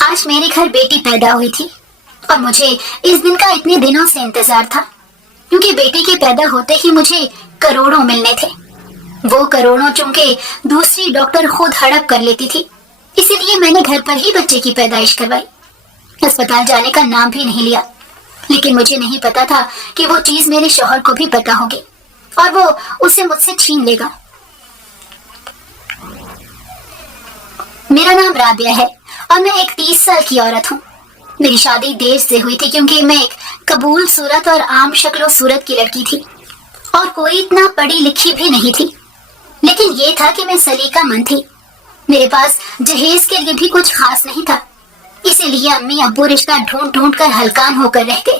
آج میرے گھر بیٹی پیدا ہوئی تھی اور مجھے اس دن کا اتنے دنوں سے انتظار تھا، کیونکہ بیٹی کے پیدا ہوتے ہی مجھے کروڑوں ملنے تھے۔ وہ کروڑوں چونکہ دوسری ڈاکٹر خود ہڑپ کر لیتی تھی، اسی لیے میں نے گھر پر ہی بچے کی پیدائش کروائی۔ اسپتال جانے کا نام بھی نہیں لیا، لیکن مجھے نہیں پتا تھا کہ وہ چیز میرے شوہر کو بھی پتا ہوگی اور وہ اسے مجھ سے چھین لے گا۔ میرا نام رابعہ ہے اور میں ایک 30 سال کی عورت ہوں۔ میری شادی دیر سے ہوئی تھی کیونکہ میں ایک قبول صورت اور عام شکل و صورت کی لڑکی تھی اور کوئی اتنا پڑھی لکھی بھی نہیں تھی، لیکن یہ تھا کہ میں سلیقہ مند تھی۔ میرے پاس جہیز کے لیے بھی کچھ خاص نہیں تھا، اسی لیے امی ابو رشتہ ڈھونڈ ڈھونڈ کر ہلکان ہو کر رہ گئے۔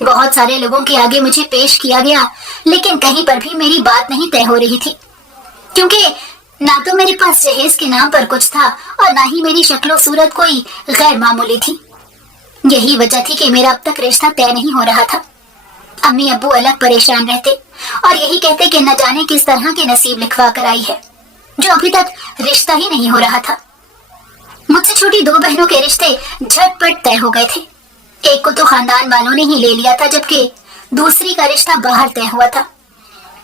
بہت سارے لوگوں کے آگے مجھے پیش کیا گیا، لیکن کہیں پر بھی میری بات نہیں طے ہو رہی تھی، کیونکہ نہ تو میرے پاس جہیز کے نام پر کچھ تھا اور نہ ہی میری شکل و صورت کوئی غیر معمولی تھی۔ یہی وجہ تھی کہ میرا اب تک رشتہ طے نہیں ہو رہا تھا۔ امی ابو الگ پریشان رہتے اور یہی کہتے کہ نہ جانے کس طرح کے نصیب لکھوا کر آئی ہے، جو ابھی تک رشتہ ہی نہیں ہو رہا تھا۔ مجھ سے چھوٹی 2 بہنوں کے رشتے جھٹ پٹ طے ہو گئے تھے۔ ایک کو تو خاندان والوں نے ہی لے لیا تھا، جبکہ دوسری کا رشتہ باہر طے ہوا تھا۔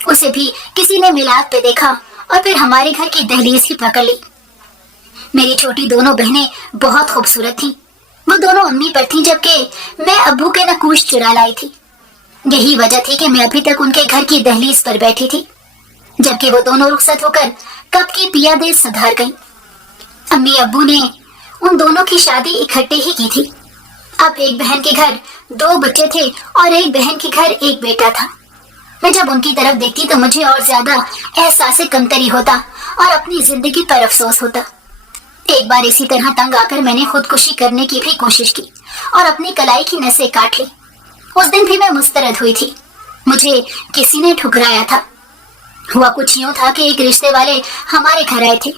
اسے بھی کسی نے میلاد پہ دیکھا اور پھر ہمارے گھر کی دہلیز ہی پکڑ لی۔ میری چھوٹی دونوں بہنیں بہت خوبصورت تھیں، وہ دونوں امی پر تھیں، جبکہ میں ابو کے نقوش چرا لائی تھی۔ یہی وجہ تھی کہ میں ابھی تک ان کے گھر کی دہلیز پر بیٹھی تھی، جبکہ وہ دونوں رخصت ہو کر کب کی پیا دیر سدھار گئیں۔ امی ابو نے ان دونوں کی شادی اکٹھے ہی کی تھی۔ اب ایک بہن کے گھر 2 بچے تھے اور ایک بہن کے گھر ایک بیٹا تھا۔ میں جب ان کی طرف دیکھتی تو مجھے اور زیادہ احساس کمتری ہوتا اور اپنی زندگی پر افسوس ہوتا۔ ایک بار اسی طرح تنگ آ کر میں نے خودکشی کرنے کی بھی کوشش کی اور اپنی کلائی کی نسیں کاٹ لی۔ اس دن بھی میں مسترد ہوئی تھی، مجھے کسی نے ٹھکرایا تھا۔ ہوا کچھ یوں تھا کہ ایک رشتے والے ہمارے گھر آئے تھے۔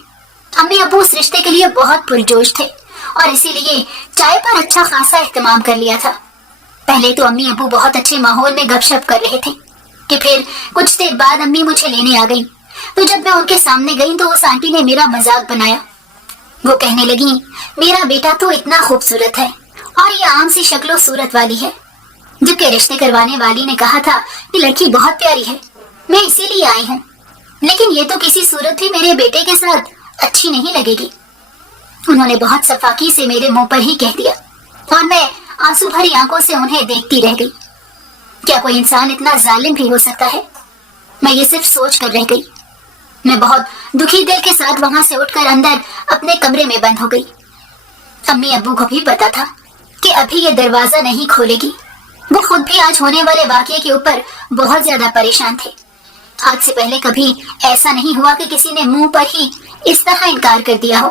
امی ابو اس رشتے کے لیے بہت پرجوش تھے اور اسی لیے چائے پر اچھا خاصا اہتمام کر لیا تھا۔ پہلے تو امی ابو بہت اچھے ماحول میں گپ شپ کر رہے تھے کہ پھر کچھ دیر بعد امی مجھے لینے آ گئیں، تو جب میں ان کے سامنے گئی تو اس آنٹی نے میرا مذاق بنایا۔ وہ کہنے لگیں، میرا بیٹا تو اتنا خوبصورت ہے اور یہ عام سی شکل و صورت والی ہے، جبکہ رشتے کروانے والی نے کہا تھا کہ لڑکی بہت پیاری ہے، میں اسی لیے آئی ہوں، لیکن یہ تو کسی صورت بھی میرے بیٹے کے ساتھ اچھی نہیں لگے گی۔ انہوں نے بہت صفاقی سے میرے منہ پر ہی کہہ دیا اور میں آنسو بھری آنکھوں سے انہیں دیکھتی رہ گئی۔ کیا کوئی انسان اتنا ظالم بھی ہو سکتا ہے؟ میں یہ صرف سوچ کر رہ گئی۔ میں بہت دکھی دل کے ساتھ وہاں سے اٹھ کر اندر اپنے کمرے میں بند ہو گئی۔ امی ابو کو بھی پتا تھا کہ ابھی یہ دروازہ نہیں کھولے گی۔ وہ خود بھی آج ہونے والے واقعے کے اوپر بہت زیادہ پریشان تھے۔ آج سے پہلے کبھی ایسا نہیں ہوا کہ کسی نے منہ پر ہی اس طرح انکار کر دیا ہو،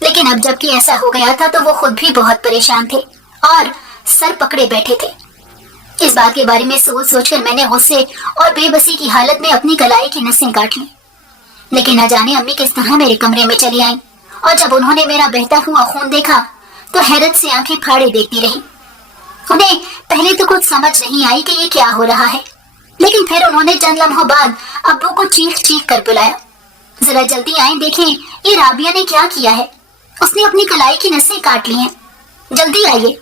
لیکن اب جب کہ ایسا ہو گیا تھا تو وہ خود بھی بہت پریشان تھے اور سر پکڑے بیٹھے تھے۔ اس بات کے بارے میں سوچ سوچ کر میں نے غصے اور بے بسی کی حالت میں اپنی کلائی کی نسیں کاٹ لی۔ لیکن نہ جانے امی کس طرح میرے کمرے میں چلی آئیں اور جب انہوں نے میرا بہتا ہوا خون دیکھا تو حیرت سے آنکھیں پھاڑے دیکھتی رہیں۔ انہیں پہلے تو کچھ سمجھ نہیں آئی کہ یہ کیا ہو رہا ہے، لیکن پھر انہوں نے چند لمحوں بعد ابو کو چیخ چیخ کر بلایا، ذرا جلدی آئیں، دیکھیں یہ رابعہ نے کیا کیا ہے، اس نے اپنی کلائی کی نسیں کاٹ لی ہیں، جلدی آئیے۔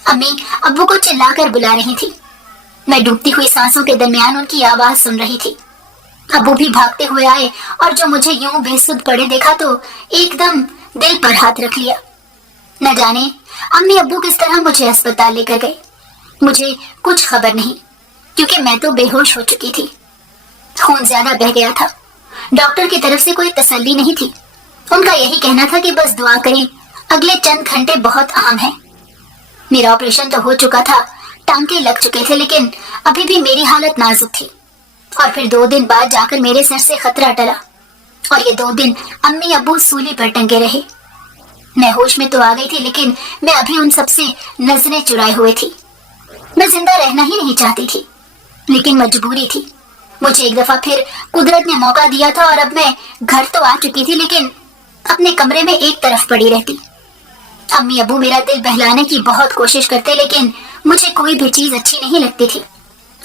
امی ابو کو چلا کر بلا رہی تھی۔ میں ڈوبتی ہوئی سانسوں کے درمیان ان کی آواز سن رہی تھی۔ ابو بھی بھاگتے ہوئے آئے اور جو مجھے یوں بے سدھ پڑے دیکھا تو ایک دم دل پر ہاتھ رکھ لیا۔ نہ جانے امی ابو کس طرح مجھے اسپتال لے کر گئے، مجھے کچھ خبر نہیں، کیونکہ میں تو بے ہوش ہو چکی تھی۔ خون زیادہ بہہ گیا تھا۔ ڈاکٹر کی طرف سے کوئی تسلی نہیں تھی، ان کا یہی کہنا تھا کہ بس دعا کریں، اگلے چند گھنٹے بہت اہم ہیں۔ میرا آپریشن تو ہو چکا تھا، ٹانکے لگ چکے تھے، لیکن ابھی بھی میری حالت نازک تھی۔ اور پھر 2 دن بعد جا کر میرے سر سے خطرہ ٹلا اور یہ 2 دن امی ابو سولی پر ٹنگے رہے۔ میں ہوش میں تو آ گئی تھی، لیکن میں ابھی ان سب سے نظریں چرائے ہوئے تھی۔ میں زندہ رہنا ہی نہیں چاہتی تھی، لیکن مجبوری تھی۔ مجھے ایک دفعہ پھر قدرت نے موقع دیا تھا اور اب میں گھر تو آ چکی تھی، لیکن اپنے کمرے میں ایک طرف پڑی رہتی۔ امی ابو میرا دل بہلانے کی بہت کوشش کرتے، لیکن مجھے کوئی بھی چیز اچھی نہیں لگتی تھی۔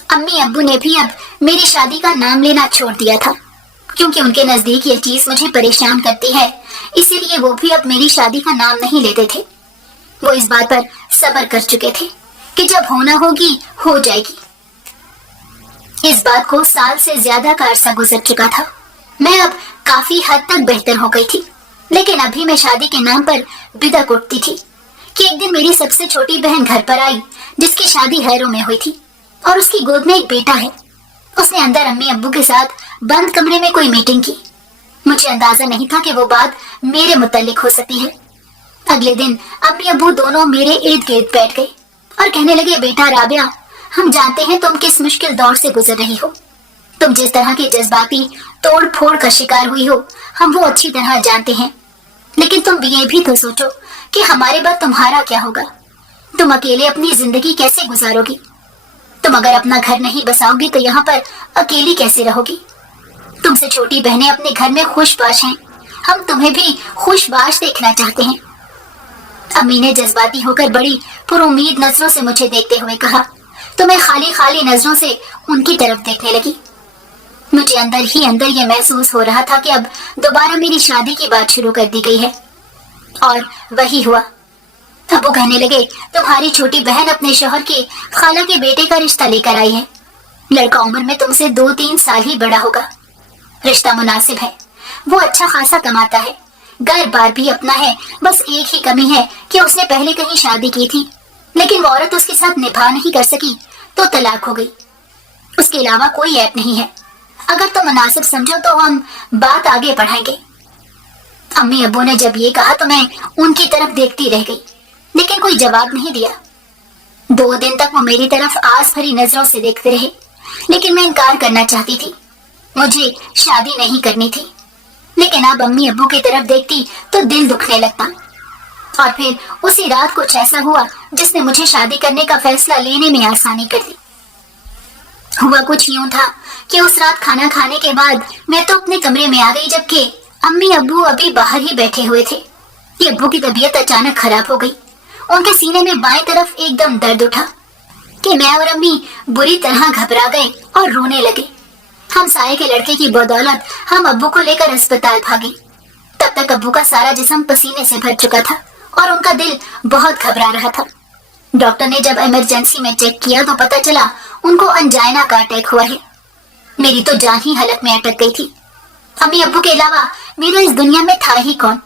امی ابو نے بھی اب میری شادی کا نام لینا چھوڑ دیا تھا۔ کیونکہ ان کے نزدیک یہ چیز مجھے پریشان کرتی ہے، اسی لیے وہ بھی اب میری شادی کا نام نہیں لیتے تھے۔ وہ اس بات پر صبر کر چکے تھے کہ جب ہونا ہوگی ہو جائے گی۔ اس بات کو سال سے زیادہ کا عرصہ گزر چکا تھا۔ میں اب کافی حد تک بہتر ہو گئی تھی، لیکن ابھی میں شادی کے نام پر بدک اٹھتی تھی کہ ایک دن میری سب سے چھوٹی بہن گھر پر آئی، جس کی شادی ہیرو میں ہوئی تھی اور اس کی گود میں ایک بیٹا ہے۔ اس نے اندر امی ابو کے ساتھ بند کمرے میں کوئی میٹنگ کی۔ مجھے اندازہ نہیں تھا کہ وہ بات میرے متعلق ہو سکتی ہے۔ اگلے دن امی ابو دونوں میرے ارد گرد بیٹھ گئے اور کہنے لگے، بیٹا رابعہ، ہم جانتے ہیں تم کس مشکل دور سے گزر رہی ہو، تم جس طرح کے جذباتی توڑ پھوڑ کا شکار ہوئی ہو ہم وہ اچھی طرح جانتے ہیں، لیکن تم یہ بھی تو سوچو کہ ہمارے بعد تمہارا کیا ہوگا، تم اکیلے اپنی زندگی کیسے گزارو گی، تم اگر اپنا گھر نہیں بساؤ گی تو یہاں پر اکیلی کیسے رہو گی، تم سے چھوٹی بہنیں اپنے گھر میں خوش باش ہیں، ہم تمہیں بھی خوش باش دیکھنا چاہتے ہیں۔ امی نے جذباتی ہو کر بڑی پر امید نظروں سے مجھے دیکھتے ہوئے کہا تو میں خالی خالی نظروں سے ان کی طرف دیکھنے لگی۔ مجھے اندر ہی اندر یہ محسوس ہو رہا تھا کہ اب دوبارہ میری شادی کی بات شروع کر دی گئی ہے، اور وہی ہوا۔ ابو کہنے لگے، تمہاری چھوٹی بہن اپنے شوہر کی خالہ کے بیٹے کا رشتہ لے کر آئی ہے، لڑکا عمر میں تم سے 2-3 سال ہی بڑا ہوگا، رشتہ مناسب ہے، وہ اچھا خاصا کماتا ہے، گھر بار بھی اپنا ہے، بس ایک ہی کمی ہے کہ اس نے پہلے کہیں شادی کی تھی لیکن وہ عورت اس کے ساتھ نبھا نہیں کر سکی تو طلاق ہو گئی، اس کے علاوہ کوئی عیب نہیں ہے، اگر تم مناسب سمجھو تو ہم بات آگے بڑھائیں گے۔ امی ابو نے جب یہ کہا تو میں ان کی طرف دیکھتی رہ گئی لیکن کوئی جواب نہیں دیا۔ 2 دن تک وہ میری طرف آس بھری نظروں سے دیکھتے رہے لیکن میں انکار کرنا چاہتی تھی، مجھے شادی نہیں کرنی تھی، لیکن اب امی ابو کی طرف دیکھتی تو دل دکھنے لگتا۔ اور پھر اسی رات کچھ ایسا ہوا جس نے مجھے شادی کرنے کا فیصلہ لینے میں آسانی کر دی۔ ہوا کچھ یوں تھا کہ اس رات کھانا کھانے کے بعد میں تو اپنے کمرے میں آ گئی جبکہ امی ابو ابھی باہر ہی بیٹھے ہوئے تھے کہ ابو کی طبیعت اچانک خراب ہو گئی، ان کے سینے میں بائیں طرف ایک دم درد اٹھا کہ میں اور امی بری طرح گھبرا گئے اور رونے لگے۔ ہم سائے کے لڑکے کی بدولت ہم ابو کو لے کر اسپتال بھاگے، تب تک ابو کا سارا جسم پسینے سے بھر چکا تھا اور ان کا دل بہت گھبرا رہا تھا۔ ڈاکٹر نے جب ایمرجنسی میں چیک کیا تو پتہ چلا ان کو انجائنا کا اٹیک ہوا ہے۔ میری تو جان ہی حلق میں اٹک گئی تھی، امی ابو کے علاوہ میرا اس دنیا میں تھا ہی کون،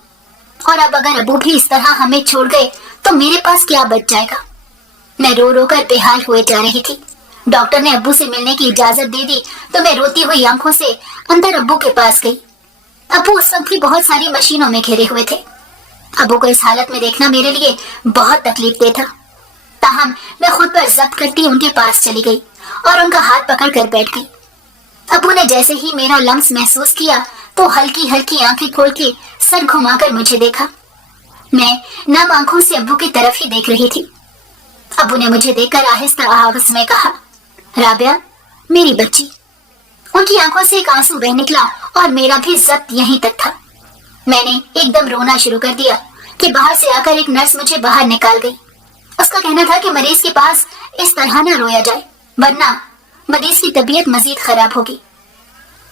اور اب اگر ابو بھی اس طرح ہمیں چھوڑ گئے تو میرے پاس کیا بچ جائے گا۔ میں رو رو کر بے حال ہوئے جا رہی تھی۔ ڈاکٹر نے ابو سے ملنے کی اجازت دے دی تو میں روتی ہوئی آنکھوں سے اندر ابو کے پاس گئی۔ ابو اس وقت بھی بہت ساری مشینوں میں گھرے ہوئے تھے۔ ابو کو اس حالت میں دیکھنا میرے لیے بہت تکلیف دہ تھا، تاہم میں خود پر ضبط کرتی ان کے پاس چلی گئی اور ان کا ہاتھ پکڑ کر بیٹھ گئی۔ ابو نے جیسے ہی میرا لمس محسوس کیا تو ہلکی ہلکی آنکھیں کھول کے سر گھما کر مجھے دیکھا۔ میں نم آنکھوں سے ابو کی طرف ہی دیکھ رہی تھی۔ ابو نے مجھے دیکھ کر آہستہ آواز میں کہا، رابعہ میری بچی۔ ان کی آنکھوں سے ایک آنسو بہ نکلا اور میرا بھی ضبط یہیں تک تھا۔ میں نے ایک دم رونا شروع کر دیا کہ باہر سے آ کر ایک نرس مجھے باہر نکال گئی۔ اس کا کہنا تھا کہ مریض کے پاس اس طرح نہ رویا جائے ورنہ مریض کی طبیعت مزید خراب ہوگی۔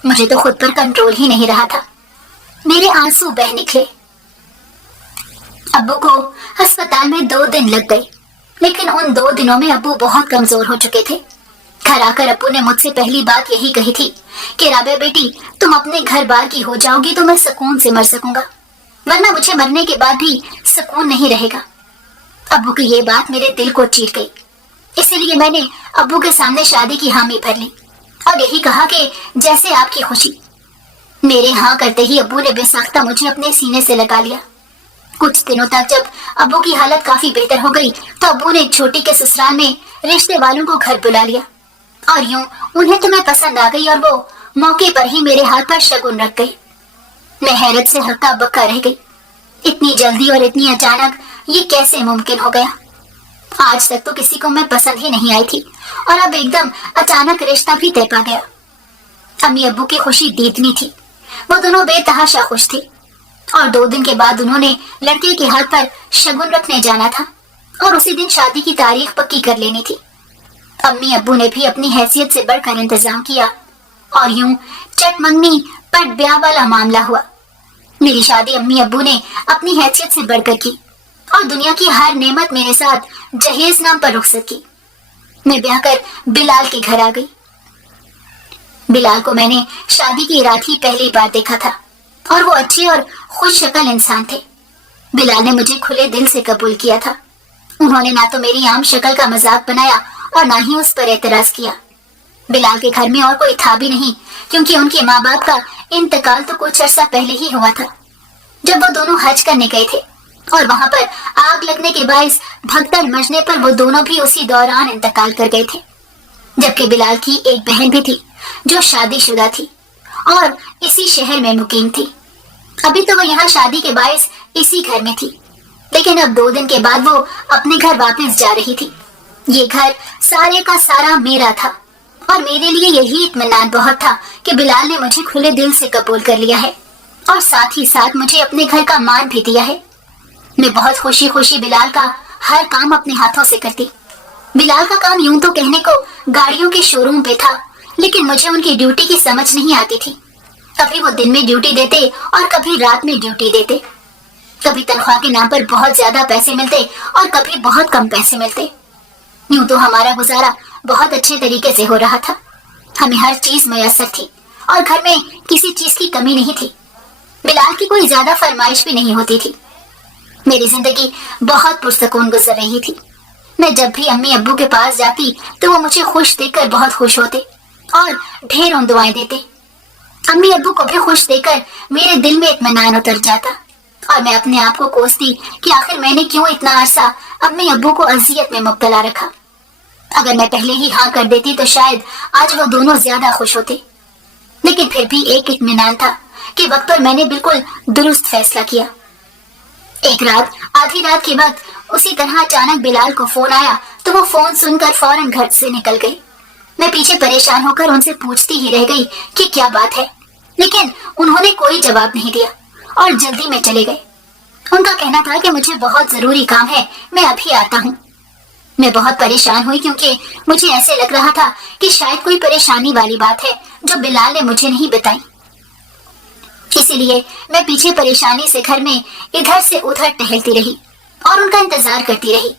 مجھے تو خود پر کنٹرول ہی نہیں رہا تھا، میرے آنسو بہ نکلے۔ ابو کو ہسپتال میں 2 دن لگ گئے لیکن ان 2 دنوں میں ابو بہت کمزور ہو چکے تھے۔ گھر آ کر ابو نے مجھ سے پہلی بات یہی کہی تھی کہ رابعہ بیٹی تم اپنے گھر بار کی ہو جاؤ گی تو میں سکون سے مر سکوں گا، ورنہ مجھے مرنے کے بعد بھی سکون نہیں رہے گا۔ ابو کی یہ بات میرے دل کو چیر گئی، اسی لیے میں نے ابو کے سامنے شادی کی حامی بھر لی اور یہی کہا کہ جیسے آپ کی خوشی۔ میرے ہاں کرتے ہی ابو نے بے ساختہ مجھے اپنے سینے سے لگا لیا۔ کچھ دنوں تک جب ابو کی حالت کافی بہتر ہو گئی تو ابو نے چھوٹی کے سسرال میں رشتے والوں کو گھر بلا لیا اور یوں انہیں تو میں پسند آ گئی اور وہ موقع پر ہی میرے ہاتھ پر شگن رکھ گئی۔ میں حیرت سے ہکا بکا رہ گئی، اتنی جلدی اور اتنی اچانک یہ کیسے ممکن ہو گیا؟ آج تک تو کسی کو میں پسند ہی نہیں آئی تھی اور اب ایک دم اچانک رشتہ بھی طے پا گیا۔ امی ابو کی خوشی دیدنی تھی، وہ دونوں بے تحاشا خوش تھے اور 2 دن کے بعد انہوں نے لڑکے کے ہاتھ پر شگن رکھنے جانا تھا اور اسی دن شادی کی تاریخ پکی کر لینی تھی۔ امی ابو نے بھی اپنی حیثیت سے بڑھ کر انتظام کیا اور یوں چٹ منگنی बट ब्याह वाला मामला हुआ। मेरी शादी अम्मी अब्बू ने अपनी हैसियत से बढ़कर की और दुनिया की हर नेमत मेरे साथ जहेज नाम पर रुखसत की। मैं ब्याह कर बिलाल के घर आ गई। बिलाल को मैंने शादी की रात ही पहली बार देखा था और वो अच्छे और खुश शक्ल इंसान थे। बिलाल ने मुझे खुले दिल से कबूल किया था। उन्होंने ना तो मेरी आम शक्ल का मजाक बनाया और ना ही उस पर एतराज किया। बिलाल के घर में और कोई था भी नहीं, क्योंकि उनके माँ बाप का इंतकाल तो कुछ अर्सा पहले ही हुआ था, जब वो दोनों हज करने गए थे और वहां पर आग लगने के बायस भगदड़ मचने पर वो दोनों भी उसी दौरान इंतकाल कर गए थे। जबकि बिलाल की एक बहन भी थी जो शादीशुदा थी और इसी शहर में मुकीम थी। अभी तो वो यहाँ शादी के बायस इसी घर में थी, लेकिन अब 2 दिन के बाद वो अपने घर वापस जा रही थी। ये घर सारे का सारा मेरा था और मेरे लिए यही इत्मीनान बहुत था कि बिलाल ने मुझे खुले दिल से कबूल कर लिया है और साथ ही साथ मुझे अपने घर का मान भी दिया है। मैं बहुत खुशी खुशी बिलाल का हर काम अपने हाथों से करती। बिलाल का काम यूं तो कहने को गाड़ियों के शोरूम पे था, लेकिन मुझे उनकी ड्यूटी की समझ नहीं आती थी। कभी वो दिन में ड्यूटी देते और कभी रात में ड्यूटी देते। कभी तनख्वाह के नाम पर बहुत ज्यादा पैसे मिलते और कभी बहुत कम पैसे मिलते। यूं तो हमारा गुजारा बहुत अच्छे तरीके से हो रहा था। हमें हर चीज मयसर थी और घर में किसी चीज की कमी नहीं थी। बिलाल की कोई ज्यादा फरमाइश भी नहीं होती थी। मेरी जिंदगी बहुत पुरसकून गुजर रही थी। मैं जब भी अम्मी अब्बू के पास जाती तो वो मुझे खुश देखकर बहुत खुश होते और ढेरों दुआएं देते। अम्मी अब्बू को भी खुश देखकर मेरे दिल में इत्मीनान उतर जाता और मैं अपने आप को कोसती कि आखिर मैंने क्यों इतना अरसा अम्मी अब्बू को अजियत में मुब्तला रखा। अगर मैं पहले ही हाँ कर देती तो शायद आज वो दोनों ज्यादा खुश होते। लेकिन फिर भी एक इत्मीनान था कि वक्त पर मैंने बिल्कुल दुरुस्त फैसला किया। एक रात आधी रात के वक्त उसी तरह अचानक बिलाल को फोन आया तो वो फोन सुनकर फौरन घर से निकल गई। मैं पीछे परेशान होकर उनसे पूछती ही रह गई कि क्या बात है, लेकिन उन्होंने कोई जवाब नहीं दिया और जल्दी में चले गए। उनका कहना था कि मुझे बहुत जरूरी काम है, मैं अभी आता हूँ। मैं बहुत परेशान हुई क्योंकि मुझे ऐसे लग रहा था कि शायद कोई परेशानी वाली बात है जो बिलाल ने मुझे नहीं बताई। इसीलिए मैं पीछे परेशानी से घर में इधर से उधर टहलती रही और उनका इंतजार करती रही।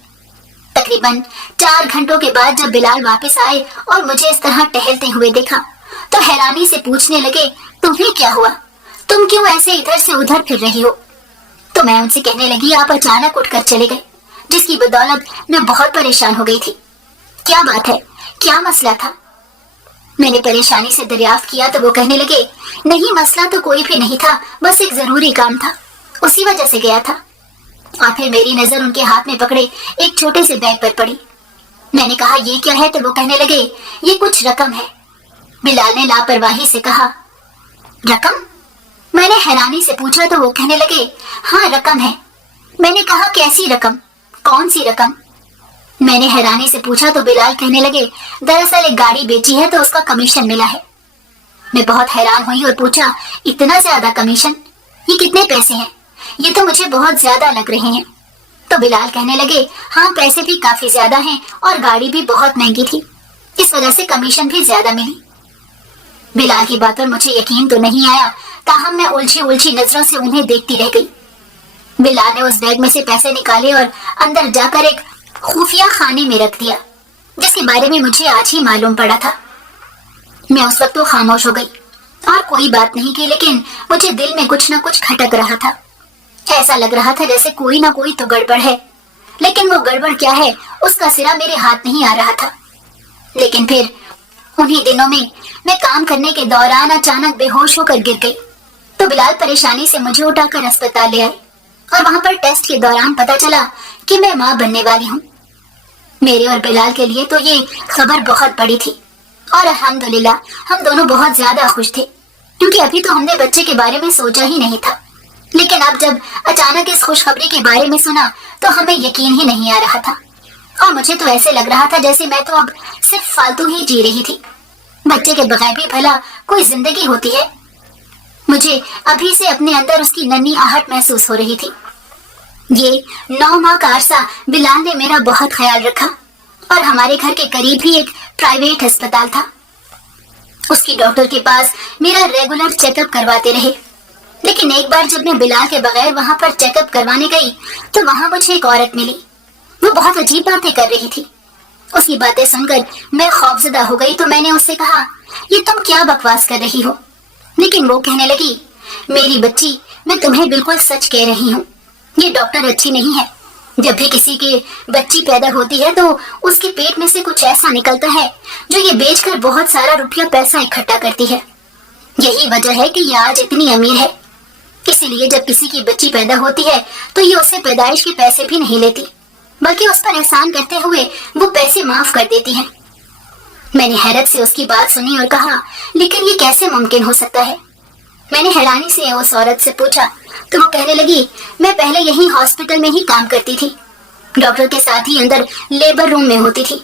तकरीबन 4 घंटों के बाद जब बिलाल वापस आए और मुझे इस तरह टहलते हुए देखा तो हैरानी से पूछने लगे, तुम्हें क्या हुआ, तुम क्यों ऐसे इधर से उधर फिर रही हो? तो मैं उनसे कहने लगी, आप अचानक उठकर चले गए, जिसकी बदौलत मैं बहुत परेशान हो गई थी। क्या बात है, क्या मसला था? मैंने परेशानी से दरियाफ्त किया तो वो कहने लगे, नहीं मसला तो कोई भी नहीं था, बस एक जरूरी काम था, उसी वजह से गया था। और फिर मेरी नजर उनके हाथ में पकड़े एक छोटे से बैग पर पड़ी। मैंने कहा, ये क्या है? तो वो कहने लगे, ये कुछ रकम है। बिलाल ने लापरवाही से कहा, रकम? मैंने हैरानी से पूछा तो वो कहने लगे, हाँ रकम है। मैंने कहा, कैसी रकम, कौन सी रकम? मैंने हैरानी से पूछा तो बिलाल कहने लगे, दरअसल एक गाड़ी बेची है तो उसका कमीशन मिला है। मैं बहुत हैरान हुई और पूछा, इतना ज्यादा कमीशन, ये कितने पैसे हैं? ये तो मुझे बहुत ज्यादा लग रहे हैं। तो बिलाल कहने लगे, हाँ पैसे भी काफी ज्यादा हैं और गाड़ी भी बहुत महंगी थी, इस वजह से कमीशन भी ज्यादा मिली। बिलाल की बात पर मुझे यकीन तो नहीं आया, ताहम मैं उलझी उलझी नजरों से उन्हें देखती रह गई। बिलाल ने उस बैग में से पैसे निकाले और अंदर जाकर एक खुफिया खाने में रख दिया, जिसके बारे में मुझे आज ही मालूम पड़ा था। मैं उस वक्त तो खामोश हो गई और कोई बात नहीं की, लेकिन मुझे दिल में कुछ न कुछ खटक रहा था। ऐसा लग रहा था जैसे कोई ना कोई तो गड़बड़ है, लेकिन वो गड़बड़ क्या है उसका सिरा मेरे हाथ नहीं आ रहा था। लेकिन फिर उन्हीं दिनों में मैं काम करने के दौरान अचानक बेहोश होकर गिर गई तो बिलाल परेशानी से मुझे उठाकर अस्पताल ले आए और वहां पर टेस्ट के दौरान पता चला कि मैं माँ बनने वाली हूँ। मेरे और बिलाल के लिए तो ये खबर बहुत बड़ी थी और अल्हम्दुलिल्लाह हम दोनों बहुत ज्यादा खुश थे, क्योंकि अभी तो हमने बच्चे के बारे में सोचा ही नहीं था। लेकिन अब जब अचानक इस खुशखबरी के बारे में सुना तो हमें यकीन ही नहीं आ रहा था और मुझे तो ऐसे लग रहा था जैसे मैं तो अब सिर्फ फालतू ही जी रही थी। बच्चे के बगैर भी भला कोई जिंदगी होती है? मुझे अभी से अपने अंदर उसकी नन्ही आहट महसूस हो रही थी। ये 9 माह का अरसा बिलाल ने मेरा बहुत ख्याल रखा और हमारे घर के करीब ही एक प्राइवेट अस्पताल था। اس کی ڈاکٹر کے پاس میرا ریگولر چیک اپ کرواتے رہے، لیکن ایک بار جب میں بلال کے بغیر وہاں پر چیک اپ کروانے گئی تو وہاں مجھے ایک عورت ملی۔ وہ بہت عجیب باتیں کر رہی تھی۔ اس کی باتیں سن کر میں خوفزدہ ہو گئی تو میں نے اس سے کہا، یہ تم کیا بکواس کر رہی ہو؟ لیکن وہ کہنے لگی، میری بچی، میں تمہیں بالکل سچ کہہ رہی ہوں، یہ ڈاکٹر اچھی نہیں ہے۔ جب بھی کسی کی بچی پیدا ہوتی ہے تو اس کے پیٹ میں سے کچھ ایسا نکلتا ہے جو یہ بیچ کر بہت سارا روپیہ پیسہ اکٹھا کرتی ہے۔ یہی وجہ ہے کہ یہ آج اتنی امیر ہے۔ اسی لیے جب کسی کی بچی پیدا ہوتی ہے تو یہ اس سے پیدائش کے پیسے بھی نہیں لیتی، بلکہ اس پر احسان کرتے ہوئے وہ پیسے معاف کر دیتی ہے۔ میں نے حیرت سے اس کی بات سنی اور کہا، لیکن یہ کیسے ممکن ہو سکتا ہے؟ میں نے حیرانی سے اس عورت سے پوچھا تو وہ کہنے لگی، میں پہلے یہی ہاسپٹل میں ہی کام کرتی تھی، ڈاکٹر کے ساتھ ہی اندر لیبر روم میں ہوتی تھی۔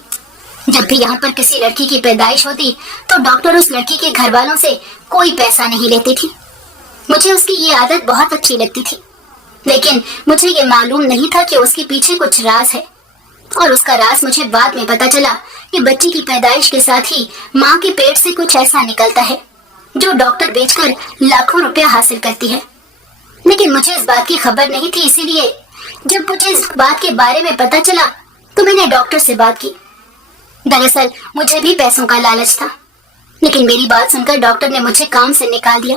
جب بھی یہاں پر کسی لڑکی کی پیدائش ہوتی تو ڈاکٹر اس لڑکی کے گھر والوں سے کوئی پیسہ نہیں لیتی تھی۔ مجھے اس کی یہ عادت بہت اچھی لگتی تھی، لیکن مجھے یہ معلوم نہیں تھا کہ اس کے پیچھے کچھ راز ہے، اور اس کا راز مجھے بعد میں پتا چلا کہ بچی کی پیدائش کے ساتھ ہی ماں کے پیٹ سے کچھ ایسا نکلتا ہے جو ڈاکٹر بیچ کر لاکھوں روپیہ حاصل کرتی ہے۔ لیکن مجھے اس بات کی خبر نہیں تھی، اسی لیے جب مجھے اس بات کے بارے میں پتا چلا تو میں نے ڈاکٹر سے بات کی۔ دراصل مجھے بھی پیسوں کا لالچ تھا، لیکن میری بات سن کر ڈاکٹر نے مجھے کام سے نکال دیا۔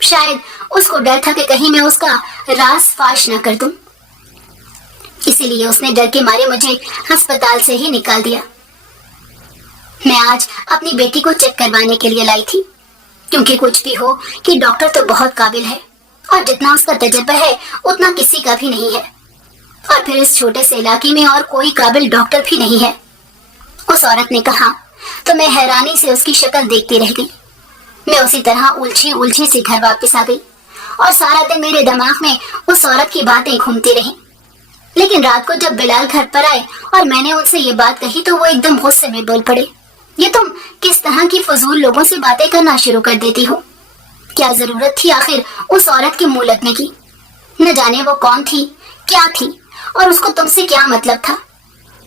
شاید اس کو ڈر تھا کہ کہیں میں اس کا راز فاش نہ کر دوں، اسی لیے اس نے ڈر کے مارے مجھے ہسپتال سے ہی نکال دیا۔ میں آج اپنی بیٹی کو چیک کروانے کے لیے لائی تھی، کیونکہ کچھ بھی ہو کہ ڈاکٹر تو بہت قابل ہے، اور جتنا اس کا تجربہ ہے اتنا کسی کا بھی نہیں ہے، اور پھر اس چھوٹے سے علاقے میں اور کوئی قابل ڈاکٹر بھی نہیں ہے۔ اس عورت نے کہا تو میں حیرانی سے اس کی شکل دیکھتی رہ گئی۔ میں اسی طرح الجھی سی گھر واپس آ گئی، اور سارا دن میرے دماغ میں اس عورت کی باتیں گھومتی رہیں۔ لیکن رات کو جب بلال گھر پر آئے اور میں نے ان سے یہ بات کہی تو وہ ایک دم غصے میں بول پڑے، یہ تم کس طرح کی فضول لوگوں سے باتیں کرنا شروع کر دیتی ہو؟ کیا ضرورت تھی آخر اس عورت کے منہ لگنے کی؟ نہ جانے وہ کون تھی، کیا تھی، اور اس کو تم سے کیا مطلب تھا؟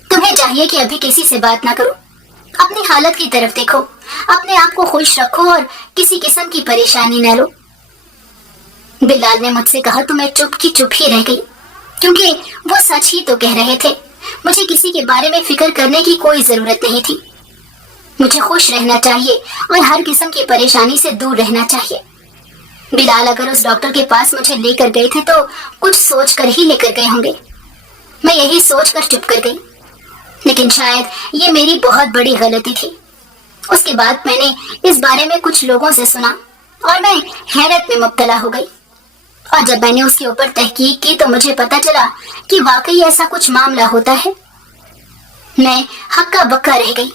تمہیں چاہیے کہ ابھی کسی سے بات نہ کرو، اپنی حالت کی طرف دیکھو، اپنے آپ کو خوش رکھو اور کسی قسم کی پریشانی نہ لو۔ بلال نے مجھ سے کہا تو میں چپ کی چپ ہی رہ گئی، کیونکہ وہ سچ ہی تو کہہ رہے تھے۔ مجھے کسی کے بارے میں فکر کرنے کی کوئی ضرورت نہیں تھی۔ مجھے خوش رہنا چاہیے اور ہر قسم کی پریشانی سے دور رہنا چاہیے۔ بلال اگر اس ڈاکٹر کے پاس مجھے لے کر گئے تھے تو کچھ سوچ کر ہی لے کر گئے ہوں گے۔ میں یہی سوچ کر چپ کر گئی، لیکن شاید یہ میری بہت بڑی غلطی تھی۔ اس کے بعد میں نے اس بارے میں کچھ لوگوں سے سنا اور میں حیرت میں مبتلا ہو گئی، اور جب میں نے اس کے اوپر تحقیق کی تو مجھے پتا چلا کہ واقعی ایسا کچھ معاملہ ہوتا ہے۔ میں ہکا بکا رہ گئی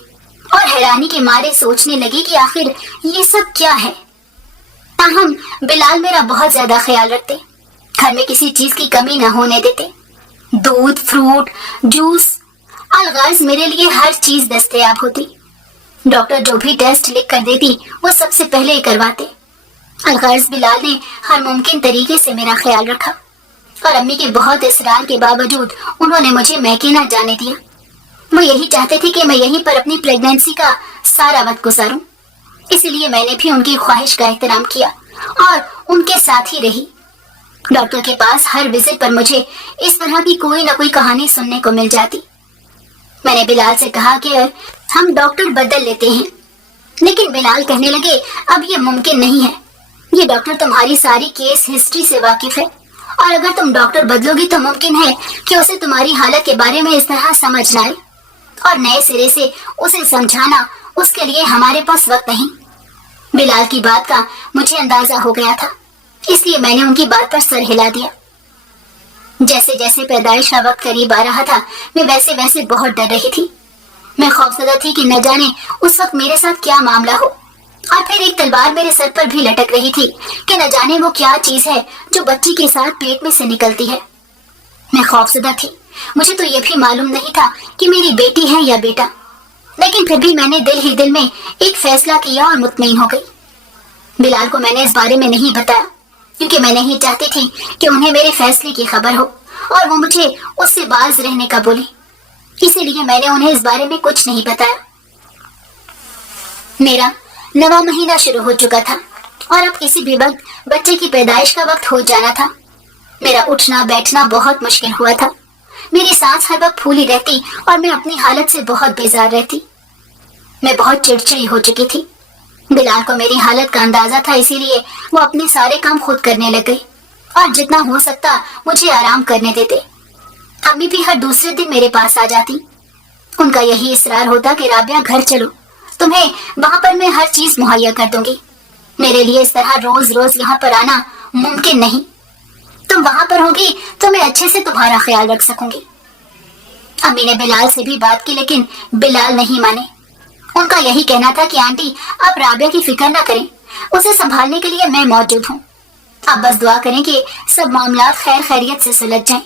اور حیرانی کے مارے سوچنے لگی کہ آخر یہ سب کیا ہے۔ تاہم بلال میرا بہت زیادہ خیال رکھتے، گھر میں کسی چیز کی کمی نہ ہونے دیتے، دودھ، فروٹ، جوس، الغرض میرے لیے ہر چیز دستیاب ہوتی۔ ڈاکٹر جو بھی ٹیسٹ لکھ کر دیتی وہ سب سے پہلے کرواتے۔ الغرض بلال نے ہر ممکن طریقے سے میرا خیال رکھا، اور امی کے بہت اصرار کے باوجود انہوں نے مجھے میکے نہ جانے دیا۔ وہ یہی چاہتے تھے کہ میں یہیں پر اپنی پریگنینسی کا سارا وقت گزاروں، اسی لیے میں نے بھی ان کی خواہش کا احترام کیا اور ان کے ساتھ ہی رہی۔ ڈاکٹر کے پاس ہر وزٹ پر مجھے اس طرح کی کوئی نہ کوئی کہانی سننے کو مل جاتی۔ میں نے بلال سے کہا کہ ہم ڈاکٹر بدل لیتے ہیں، لیکن بلال کہنے لگے اب یہ ممکن نہیں ہے، یہ ڈاکٹر تمہاری ساری کیس ہسٹری سے واقف ہے، اور اگر تم ڈاکٹر بدلو گی تو ممکن ہے کہ اسے تمہاری حالت کے بارے میں اس طرح سمجھ نہ آئے، اور نئے سرے سے اسے سمجھانا اس کے لیے ہمارے پاس وقت نہیں۔ بلال کی بات کا مجھے اندازہ ہو گیا تھا، اس لیے میں نے ان کی بات پر سر ہلا دیا۔ جیسے جیسے پیدائش کا وقت قریب آ رہا تھا میں ویسے ویسے بہت ڈر رہی تھی۔ میں خوفزدہ تھی کہ نہ جانے اس وقت میرے ساتھ کیا معاملہ ہو، اور پھر ایک تلوار میرے سر پر بھی لٹک رہی تھی کہ نہ جانے وہ کیا چیز ہے جو بچی کے ساتھ پیٹ میں سے نکلتی ہے۔ میں خوفزدہ تھی، مجھے تو یہ بھی معلوم نہیں تھا کہ میری بیٹی ہے یا بیٹا، لیکن پھر بھی میں نے دل ہی دل میں ایک فیصلہ کیا اور مطمئن ہو گئی۔ بلال کو میں نے اس بارے میں نہیں بتایا، کیونکہ میں نہیں چاہتی تھی کہ انہیں میرے فیصلے کی خبر ہو اور وہ مجھے اس سے باز رہنے کا بولے، اسی لیے میں نے انہیں اس بارے میں کچھ نہیں بتایا۔ میرا नवा महीना शुरू हो चुका था और अब किसी भी वक्त बच्चे की पैदाइश का वक्त हो जाना था। मेरा उठना बैठना बहुत मुश्किल हुआ था। मेरी सांस हर वक्त फूली रहती और मैं अपनी हालत से बहुत बेजार रहती। मैं बहुत चिड़चिड़ी हो चुकी थी। बिलाल को मेरी हालत का अंदाजा था, इसीलिए वो अपने सारे काम खुद करने लग गई और जितना हो सकता मुझे आराम करने देते। अम्मी भी हर दूसरे दिन मेरे पास आ जाती। उनका यही इसरार होता कि राबिया घर चलो, तुम्हें वहां पर मैं हर चीज मुहैया कर दूंगी। मेरे लिए इस तरह रोज रोज यहाँ पर आना मुमकिन नहीं। तुम वहां पर होगी तो मैं अच्छे से तुम्हारा ख्याल रख सकूंगी। अम्मी ने बिलाल से भी बात की, लेकिन बिलाल नहीं माने। उनका यही कहना था कि आंटी आप राबिया की फिक्र ना करें, उसे संभालने के लिए मैं मौजूद हूँ। आप बस दुआ करें कि सब मामला खैर खैरियत से सुलझ जाएं।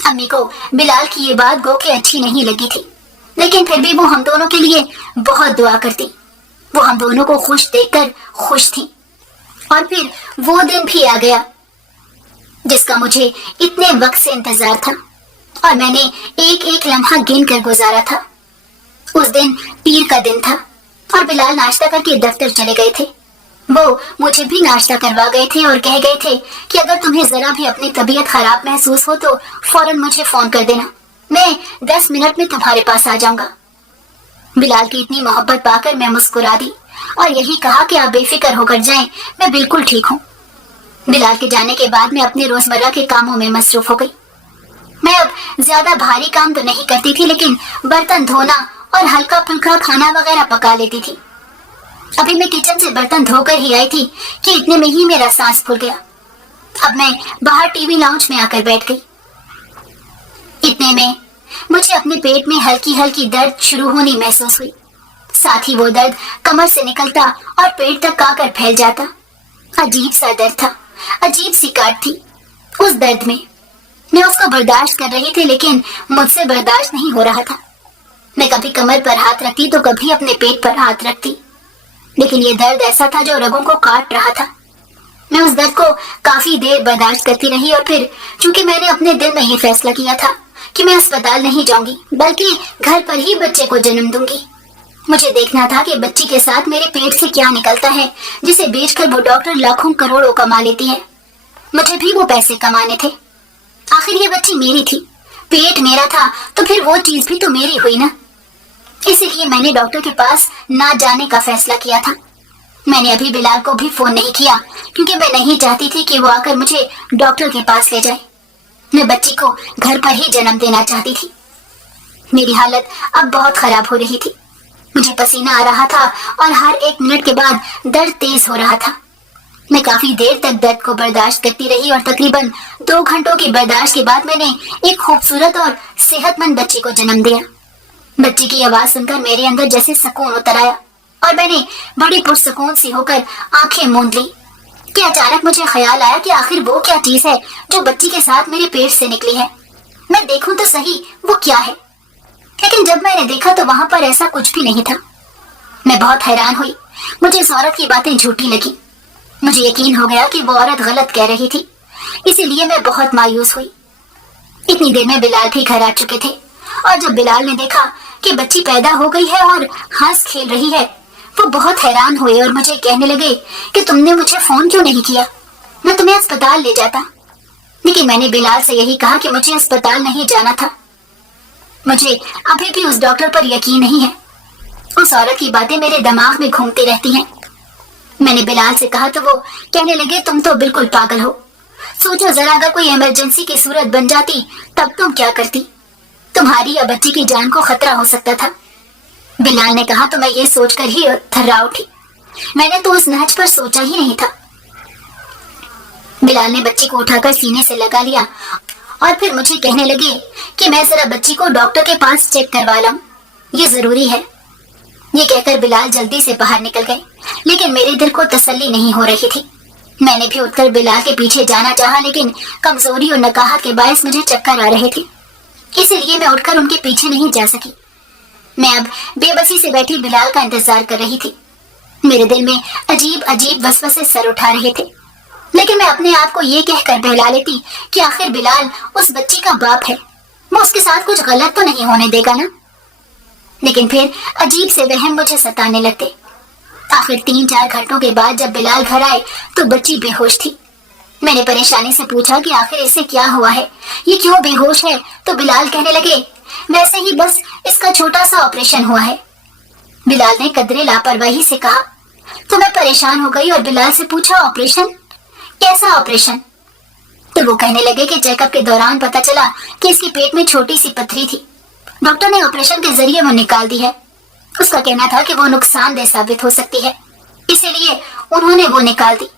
अम्मी को बिलाल की ये बात गो के अच्छी नहीं लगी थी, लेकिन फिर भी वो हम दोनों के लिए बहुत दुआ करती। वो हम दोनों को खुश देखकर खुश थी। और फिर वो दिन भी आ गया जिसका मुझे इतने वक्त से इंतजार था और मैंने एक एक लम्हा गिन कर गुजारा था। उस दिन पीर का दिन था और बिलाल नाश्ता करके दफ्तर चले गए थे। वो मुझे भी नाश्ता करवा गए थे और कह गए थे कि अगर तुम्हें जरा भी अपनी तबीयत खराब महसूस हो तो फौरन मुझे फोन कर देना, मैं 10 मिनट में तुम्हारे पास आ जाऊंगा। बिलाल की इतनी मोहब्बत पाकर मैं मुस्कुरा दी और यही कहा कि आप बेफिक्र होकर जाएं, मैं बिल्कुल ठीक हूँ। बिलाल के जाने के बाद मैं अपने रोजमर्रा के कामों में मसरूफ हो गई। मैं अब ज्यादा भारी काम तो नहीं करती थी, लेकिन बर्तन धोना और हल्का फुल्का खाना वगैरह पका लेती थी। अभी मैं किचन से बर्तन धोकर ही आई थी कि इतने में ही मेरा सांस फूल गया। अब मैं बाहर टीवी लाउंज में आकर बैठ गई। इतने में मुझे अपने पेट में हल्की हल्की दर्द शुरू होनी महसूस हुई। साथ ही वो दर्द कमर से निकलता और पेट तक आकर फैल जाता। अजीब सा दर्द था, अजीब सी काट थी। उस दर्द में मैं उसको बर्दाश्त कर रही थी, लेकिन मुझसे बर्दाश्त नहीं हो रहा था। मैं कभी कमर पर हाथ रखती तो कभी अपने पेट पर हाथ रखती, लेकिन ये दर्द ऐसा था जो रगों को काट रहा था। मैं उस दर्द को काफी देर बर्दाश्त करती रही और फिर चूंकि मैंने अपने दिल में ये फैसला किया था कि मैं अस्पताल नहीं जाऊंगी बल्कि घर पर ही बच्चे को जन्म दूंगी। मुझे देखना था कि बच्ची के साथ मेरे पेट से क्या निकलता है जिसे बेचकर वो डॉक्टर लाखों करोड़ों कमा लेती है। मुझे भी वो पैसे कमाने थे। आखिर ये बच्ची मेरी थी, पेट मेरा था, तो फिर वो चीज भी तो मेरी हुई ना। इसीलिए मैंने डॉक्टर के पास ना जाने का फैसला किया था। मैंने अभी बिलाल को भी फोन नहीं किया क्योंकि मैं नहीं चाहती थी कि वो आकर मुझे डॉक्टर के पास ले जाए। मैं बच्ची को घर पर ही जन्म देना चाहती थी। मेरी हालत अब बहुत खराब हो रही थी। मुझे पसीना आ रहा था और हर एक मिनट के बाद दर्द तेज हो रहा था। मैं काफी देर तक दर्द को बर्दाश्त करती रही और तकरीबन 2 घंटों की बर्दाश्त के बाद मैंने एक खूबसूरत और सेहतमंद बच्ची को जन्म दिया। बच्ची की आवाज सुनकर मेरे अंदर जैसे सुकून उतर आया और मैंने बड़ी पुरसुकून सी होकर आंखें मूंद ली कि अचानक मुझे ख्याल आया कि आखिर वो क्या चीज है जो बच्ची के साथ मेरे पेट से निकली है। मैं देखूं तो सही वो क्या है। लेकिन जब मैंने देखा तो वहां पर ऐसा कुछ भी नहीं था। मैं बहुत हैरान हुई। मुझे इस औरत की बातें झूठी लगी। मुझे यकीन हो गया कि वो औरत गलत कह रही थी, इसीलिए मैं बहुत मायूस हुई। इतनी देर में बिलाल भी घर आ चुके थे और जब बिलाल ने देखा कि बच्ची पैदा हो गई है और हंस खेल रही है, वो बहुत हैरान हुए और मुझे कहने लगे कि तुमने मुझे फोन क्यों नहीं किया, मैं तुम्हें अस्पताल ले जाता। लेकिन मैंने बिलाल से यही कहा कि मुझे अस्पताल नहीं जाना था। मुझे अभी भी उस डॉक्टर पर यकीन नहीं है। उस औरत की बातें मेरे दिमाग में घूमती रहती हैं। मैंने बिलाल से कहा तो वो कहने लगे तुम तो बिल्कुल पागल हो। सोचो जरा, अगर कोई इमरजेंसी की सूरत बन जाती तब तुम क्या करती? तुम्हारी या बच्ची की जान को खतरा हो सकता था। बिलाल ने कहा तो मैं ये सोचकर ही थर्रा उठी। मैंने तो उस नहज पर सोचा ही नहीं था। बिलाल ने बच्ची को उठाकर सीने से लगा लिया और फिर मुझे कहने लगे कि मैं जरा बच्ची को डॉक्टर के पास चेक करवा लाऊं, ये जरूरी है। ये कहकर बिलाल जल्दी से बाहर निकल गए, लेकिन मेरे दिल को तसल्ली नहीं हो रही थी। मैंने भी उठकर बिलाल के पीछे जाना चाहा, लेकिन कमजोरी और नकाहत के बायस मुझे चक्कर आ रहे थे, इसलिए मैं उठकर उनके पीछे नहीं जा सकी। मैं अब बेबसी से बैठी बिलाल का इंतजार कर रही थी। मेरे दिल में अजीब अजीब वसवसे सर उठा रहे थे, लेकिन मैं अपने आप को ये कहकर बहला लेती कि आखिर बिलाल उस बच्ची का बाप है, वो उसके साथ कुछ गलत तो नहीं होने देगा ना। लेकिन फिर अजीब से वहम मुझे सताने लगते। आखिर 3-4 घंटों के बाद जब बिलाल घर आए तो बच्ची बेहोश थी। मैंने परेशानी से पूछा कि आखिर इसे क्या हुआ है, ये क्यों बेहोश है? तो बिलाल कहने लगे, वैसे ही बस इसका छोटा सा ऑपरेशन हुआ है। बिलाल ने कदरे लापरवाही से कहा। तो मैं परेशान हो गई और बिलाल से पूछा, ऑपरेशन? कैसा ऑपरेशन? तो वो कहने लगे कि चेकअप के दौरान पता चला कि इसके पेट में छोटी सी पत्थरी थी। डॉक्टर ने ऑपरेशन के जरिए वो निकाल दी है। उसका कहना था कि वो नुकसानदेह साबित हो सकती है, इसीलिए उन्होंने वो निकाल दी।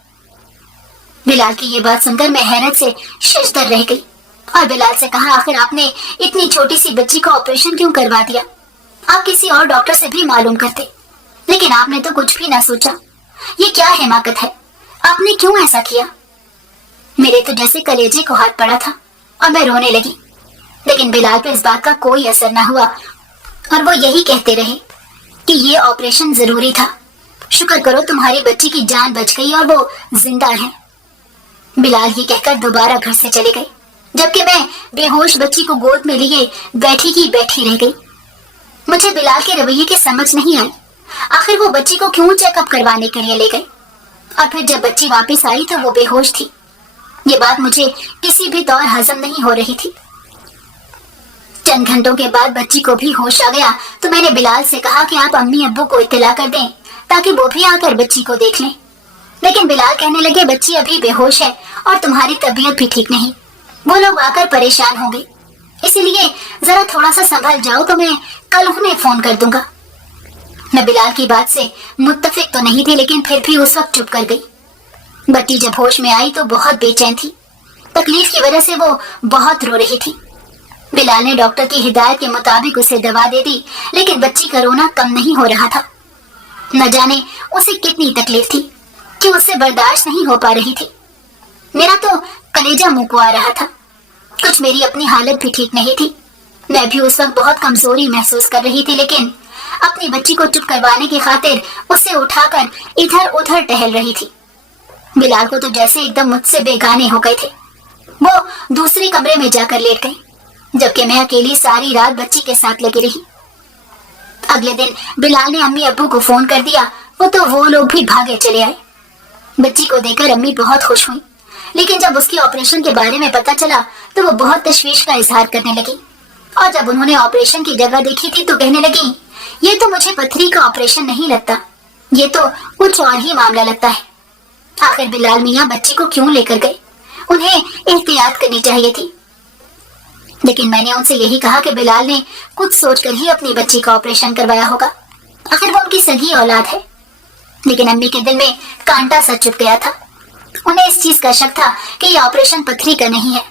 बिलाल की ये बात सुनकर मैं हैरत से शशदर रह गई और बिलाल से कहा, आखिर आपने इतनी छोटी सी बच्ची का ऑपरेशन क्यों करवा दिया? आप किसी और डॉक्टर से भी मालूम करते, लेकिन आपने तो कुछ भी ना सोचा। ये क्या हिमाकत है, आपने क्यों ऐसा किया? मेरे तो जैसे कलेजे को हाथ पड़ा था और मैं रोने लगी, लेकिन बिलाल पे इस बात का कोई असर न हुआ और वो यही कहते रहे कि ये ऑपरेशन जरूरी था, शुक्र करो तुम्हारी बच्ची की जान बच गई और वो जिंदा है। बिलाल ही कहकर दोबारा घर से चले गए, जबकि मैं बेहोश बच्ची को गोद में लिए बैठी की बैठी रह गई। मुझे बिलाल के रवैये की समझ नहीं आई, आखिर वो बच्ची को क्यों चेकअप करवाने के लिए ले गए और फिर जब बच्ची वापस आई तो वो बेहोश थी। ये बात मुझे किसी भी तौर हजम नहीं हो रही थी। चंद घंटों के बाद बच्ची को भी होश आ गया तो मैंने बिलाल से कहा कि आप अम्मी अब्बू को इत्तला कर दें ताकि वो भी आकर बच्ची को देख लें। लेकिन बिलाल कहने लगे, बच्ची अभी बेहोश है और तुम्हारी तबीयत भी ठीक नहीं, वो लोग आकर परेशान होंगे, इसीलिए जरा थोड़ा सा संभल जाओ तो मैं कल उन्हें फोन कर दूंगा। मैं बिलाल की बात से मुत्तफिक तो नहीं थी, लेकिन फिर भी उस वक्त चुप कर गई। बच्ची जब होश में आई तो बहुत बेचैन थी, तकलीफ की वजह से वो बहुत रो रही थी। बिलाल ने डॉक्टर की हिदायत के मुताबिक उसे दवा दे दी, लेकिन बच्ची का रोना कम नहीं हो रहा था। न जाने उसे कितनी तकलीफ थी कि उससे बर्दाश्त नहीं हो पा रही थी। मेरा तो कलेजा मुंह को आ रहा था। कुछ मेरी अपनी हालत भी ठीक नहीं थी, मैं भी उस वक्त बहुत कमजोरी महसूस कर रही थी, लेकिन अपनी बच्ची को चुप करवाने की खातिर उसे उठाकर इधर उधर टहल रही थी। बिलाल को तो जैसे एकदम मुझसे बेगाने हो गए थे। वो दूसरे कमरे में जाकर लेट गए, जबकि मैं अकेली सारी रात बच्ची के साथ लगी रही। अगले दिन बिलाल ने अम्मी अब्बू को फोन कर दिया, वो लोग भी भागे चले आए। बच्ची को देखकर अम्मी बहुत खुश हुई, लेकिन जब उसके ऑपरेशन के बारे में पता चला तो वो बहुत तशवीश का इजहार करने लगी। और जब उन्होंने ऑपरेशन की जगह देखी थी तो कहने लगी, ये तो मुझे पथरी का ऑपरेशन नहीं लगता, ये तो कुछ और ही मामला लगता है। आखिर बिलाल मियाँ बच्ची को क्यों लेकर गए? उन्हें एहतियात करनी चाहिए थी। लेकिन मैंने उनसे यही कहा कि बिलाल ने कुछ सोचकर ही अपनी बच्ची का ऑपरेशन करवाया होगा, आखिर वो उनकी सगी औलाद है। लेकिन अम्मी के दिल में कांटा सा चुभ गया था। उन्हें इस चीज का शक था कि ये ऑपरेशन पथरी का नहीं है,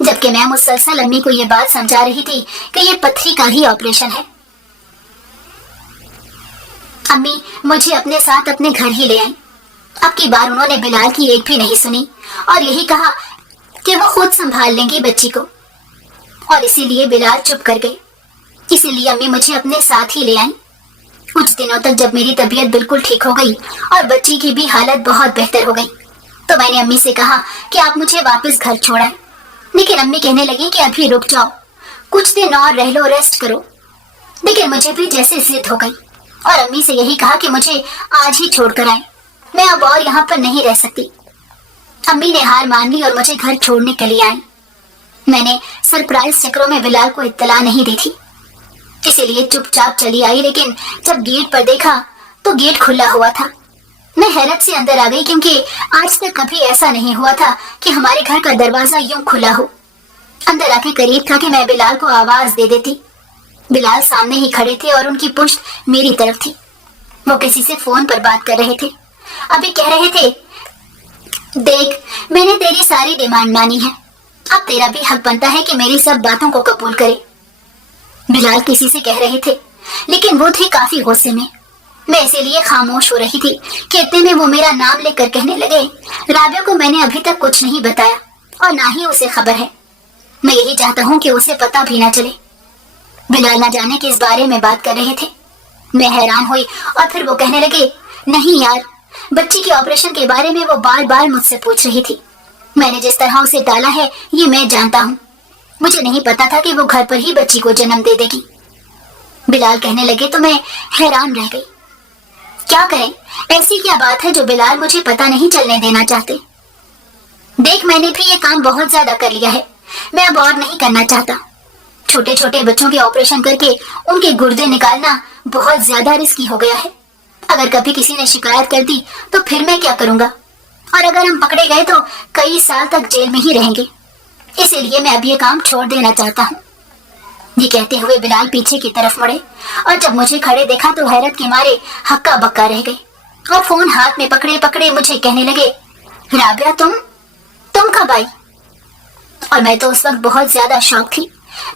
जबकि मैं मुसलसल अम्मी को ये बात समझा रही थी कि ये पथरी का ही ऑपरेशन है। अम्मी मुझे अपने साथ अपने घर ही ले आई। अब की बार उन्होंने बिलाल की एक भी नहीं सुनी और यही कहा कि वो खुद संभाल लेंगी बच्ची को, और इसीलिए बिलाल चुप कर गए। इसीलिए अम्मी मुझे अपने साथ ही ले आई। कुछ दिनों तक जब मेरी तबीयत बिल्कुल ठीक हो गई और बच्ची की भी हालत बहुत बेहतर हो गई तो मैंने अम्मी से कहा कि आप मुझे वापस घर छोड़ाएं। लेकिन अम्मी कहने लगी कि अभी रुक जाओ, कुछ दिन और रह लो, रेस्ट करो। लेकिन मुझे भी जैसे जिद हो गई और अम्मी से यही कहा कि मुझे आज ही छोड़कर आए, मैं अब और यहाँ पर नहीं रह सकती। अम्मी ने हार मान ली और मुझे घर छोड़ने के लिए आई। मैंने सरप्राइज चक्रों में बिलाल को इत्तला नहीं दी थी, इसीलिए चुपचाप चली आई। लेकिन जब गेट पर देखा तो गेट खुला हुआ था। मैं हैरत से अंदर आ गई, क्योंकि आज तक कभी ऐसा नहीं हुआ था कि हमारे घर का दरवाजा यूं खुला हो। अंदर आके करीब था कि मैं बिलाल को आवाज दे देती। बिलाल सामने ही खड़े थे और उनकी पुश्त मेरी तरफ थी। वो किसी से फोन पर बात कर रहे थे। अभी कह रहे थे, देख मैंने तेरी सारी डिमांड मानी है, अब तेरा भी हक बनता है कि मेरी सब बातों को कबूल करे। बिलाल किसी से कह रहे थे, लेकिन वो थे काफी गुस्से में। मैं इसीलिए खामोश हो रही थी कि इतने में वो मेरा नाम लेकर कहने लगे, राबिया को मैंने अभी तक कुछ नहीं बताया और ना ही उसे खबर है। मैं यही चाहता हूँ कि उसे पता भी ना चले। बिलाल ना जाने किस बारे में बात कर रहे थे। मैं हैरान हुई और फिर वो कहने लगे, नहीं यार, बच्ची के ऑपरेशन के बारे में वो बार बार मुझसे पूछ रही थी। मैंने जिस तरह उसे डाला है ये मैं जानता हूँ। मुझे नहीं पता था कि वो घर पर ही बच्ची को जन्म दे देगी। बिलाल कहने लगे तो मैं हैरान रह गई। क्या करें, ऐसी क्या बात है जो बिलाल मुझे पता नहीं चलने देना चाहते। देख, मैंने भी ये काम बहुत ज्यादा कर लिया है, मैं अब और नहीं करना चाहता। छोटे छोटे बच्चों के ऑपरेशन करके उनके गुर्दे निकालना बहुत ज्यादा रिस्की हो गया है। अगर कभी किसी ने शिकायत कर दी तो फिर मैं क्या करूंगा, और अगर हम पकड़े गए तो कई साल तक जेल में ही रहेंगे। इसीलिए मैं अब ये काम छोड़ देना चाहता हूँ। ये कहते हुए बिलाल पीछे की तरफ मुड़े और जब मुझे खड़े देखा तो हैरत के मारे हक्का बक्का रह गए और फोन हाथ में पकड़े पकड़े मुझे कहने लगे, राबिया तुम कब आई? और मैं तो उस वक्त बहुत ज्यादा शॉक थी।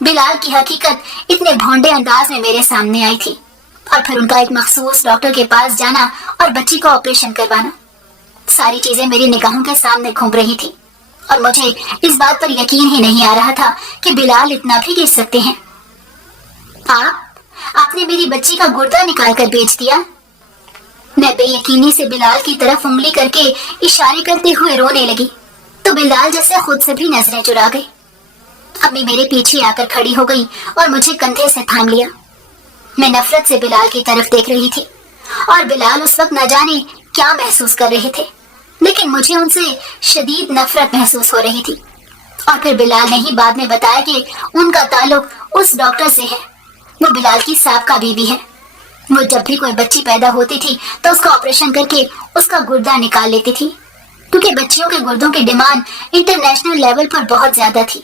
बिलाल की हकीकत इतने भोंडे अंदाज में मेरे सामने आई थी, और फिर उनका एक मखसूस डॉक्टर के पास जाना और बच्ची का ऑपरेशन करवाना, सारी चीजें मेरी निगाहों के सामने घूम रही थी। और मुझे इस बात पर यकीन ही नहीं आ रहा था कि बिलाल इतना भी गिर सकते हैं। आपने मेरी बच्ची का गुर्दा निकाल कर बेच दिया? मैं बेयकीनी से बिलाल की तरफ उंगली करके इशारे करते हुए रोने लगी तो बिलाल जैसे खुद से भी नजरें चुरा गई। अम्मी मेरे पीछे आकर खड़ी हो गई और मुझे कंधे से थाम लिया। मैं नफरत से बिलाल की तरफ देख रही थी और बिलाल उस वक्त न जाने क्या महसूस कर रहे थे, लेकिन मुझे उनसे शदीद नफरत महसूस हो रही थी। और फिर बिलाल ने ही बाद में बताया कि उनका ताल्लुक उस डॉक्टर से है। वो बिलाल की साबका बीवी है। वो जब भी कोई बच्ची पैदा होती थी तो उसका ऑपरेशन करके उसका गुर्दा निकाल लेती थी, क्योंकि बच्चियों के गुर्दों की डिमांड इंटरनेशनल लेवल पर बहुत ज्यादा थी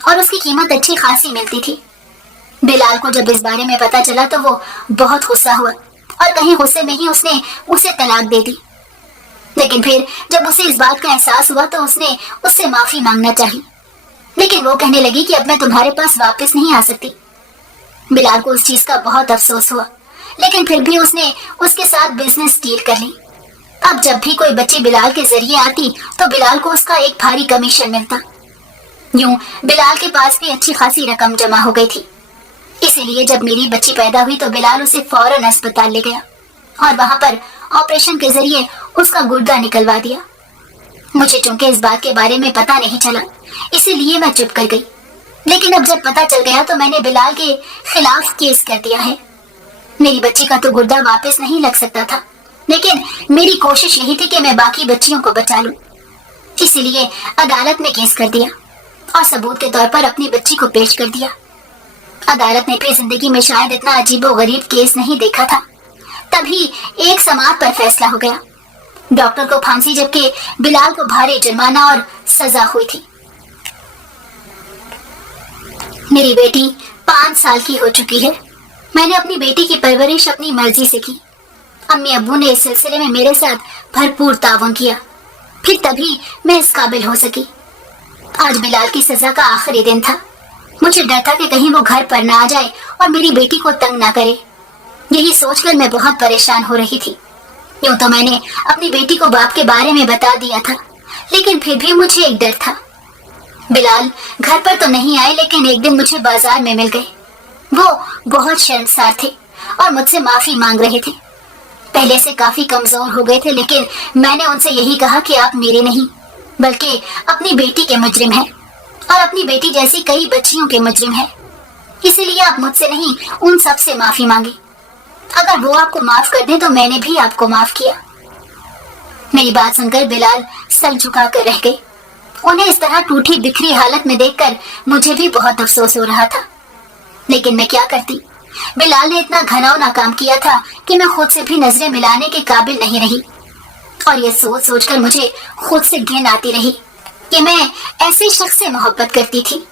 और उसकी कीमत अच्छी खासी मिलती थी। बिलाल को जब इस बारे में पता चला तो वो बहुत गुस्सा हुआ और कहीं गुस्से में ही उसने उसे तलाक दे दी। लेकिन फिर जब उसे इस बात का एहसास हुआ तो उसने उससे माफी मांगना चाही, लेकिन वो कहने लगी कि अब मैं तुम्हारे पास वापस नहीं आ सकती। बिलाल को उस चीज का बहुत अफसोस हुआ, लेकिन फिर भी उसने उसके साथ बिजनेस डील कर ली। अब जब भी कोई बच्ची बिलाल के जरिए आती तो बिलाल को उसका एक भारी कमीशन मिलता। यूं बिलाल के पास भी अच्छी खासी रकम जमा हो गई थी। इसीलिए जब मेरी बच्ची पैदा हुई तो बिलाल उसे फौरन अस्पताल ले गया और वहां पर ऑपरेशन के जरिए उसका गुर्दा निकलवा दिया। मुझे चूंकि इस बात के बारे में पता नहीं चला, इसीलिए मैं चुप कर गई। लेकिन अब जब पता चल गया तो मैंने बिलाल के खिलाफ केस कर दिया है। मेरी बच्ची का तो गुर्दा वापस नहीं लग सकता था, लेकिन मेरी कोशिश यही थी कि मैं बाकी बच्चियों को बचा लूं। इसीलिए अदालत में केस कर दिया और सबूत के तौर पर अपनी बच्ची को पेश कर दिया। अदालत ने भी जिंदगी में शायद इतना अजीबोगरीब केस नहीं देखा था। तभी एक समाअत पर फैसला हो गया। डॉक्टर को फांसी जबकि बिलाल को भारी जुर्माना और सजा हुई थी। मेरी बेटी 5 साल की हो चुकी है। मैंने अपनी बेटी की परवरिश अपनी मर्जी से की। अम्मी अब्बू ने इस सिलसिले में मेरे साथ भरपूर ताउन किया, फिर तभी मैं इस काबिल हो सकी। आज बिलाल की सजा का आखिरी दिन था। मुझे डर था कि कहीं वो घर पर ना आ जाए और मेरी बेटी को तंग ना करे। यही सोचकर मैं बहुत परेशान हो रही थी। यूं तो मैंने अपनी बेटी को बाप के बारे में बता दिया था, लेकिन फिर भी मुझे एक डर था। बिलाल घर पर तो नहीं आए, लेकिन एक दिन मुझे बाजार में मिल गए। वो बहुत शर्मसार थे और मुझसे माफी मांग रहे थे। पहले से काफी कमजोर हो गए थे, लेकिन मैंने उनसे यही कहा कि आप मेरे नहीं बल्कि अपनी बेटी के मुजरिम हैं और अपनी बेटी जैसी कई बच्चियों के मुजरिम हैं। इसीलिए आप मुझसे नहीं उन सब से माफी मांगे। अगर वो आपको माफ कर दें तो मैंने भी आपको माफ किया। मेरी बात सुनकर बिलाल सर झुका कर रह गए। उन्हें इस तरह टूटी बिखरी हालत में देखकर मुझे भी बहुत अफसोस हो रहा था, लेकिन मैं क्या करती। बिलाल ने इतना घनौना काम किया था कि मैं खुद से भी नजरें मिलाने के काबिल नहीं रही, और ये सोच सोचकर मुझे खुद से घिन आती रही कि मैं ऐसे शख्स से मोहब्बत करती थी